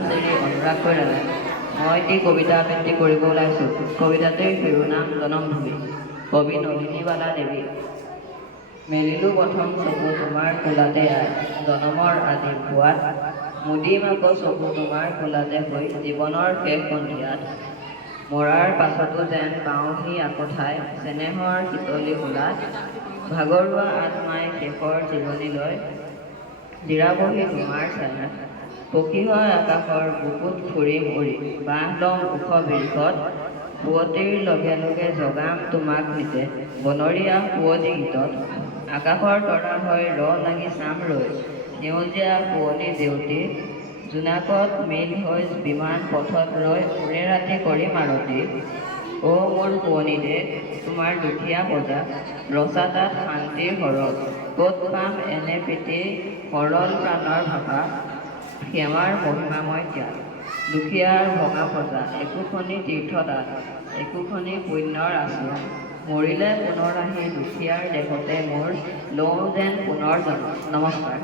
শ্ৰী অনুৰাগ কৈৰালা। মই এটি কবিতা আবৃত্তি কৰিব ওলাইছোঁ। কবিতাটিৰ শিৰোনাম জনমভূমি। কবি নলিনীবালা দেৱী। মেলিলোঁ প্ৰথম চকু তোমাৰ কোলাতে আই, জনমৰ আদিম পুৱাত। মুদিম আকৌ চকু তোমাৰ কোলাতে হৈ জীৱনৰ শেষ সন্ধিয়াত। মৰাৰ পাছতো যেন পাওঁহি আকৌ ঠাই চেনেহৰ শীতলী কোলাত। ভাগৰুৱা আত্মাই শেষৰ জিৰণিলৈ জিৰাবহি তোমাৰ ছায়াত। পখী হয় আকাশৰ বুকুত ফুৰিম উৰি, বাঁহ লম ওখ বিৰিখত। পুৱতিৰ লগে লগে জগাম তোমাক নিতে, বনৰীয়া সুৱদী গীতত। আকাশৰ তৰা হৈ লাগি চাম ৰৈ, সেউজীয়া কুঁৱলী জেউতি। জোনাকত মিল হৈ বিমান পথত ৰৈ উৰে ৰাতি কৰিম আৰতি। অ' মোৰ শুৱনি দেশ, তোমাৰ দুখীয়া বজা, ৰচা তাত শান্তিৰ সৰগ। ক'ত পাম এনে প্ৰীতি সৰল প্ৰাণৰ ভাষা, সেৱাৰ মহিমাময় ত্যাগ। দুখীয়াৰ ভঙা প্ৰজা, একোখনি তীৰ্থতাত, একোখনি পুণ্যৰ আশ্ৰম। মৰিলে পুনৰ আহি দুখীয়াৰ দেশতে মোৰ লওঁ যেন পুনৰ জন্ম। নমস্কাৰ।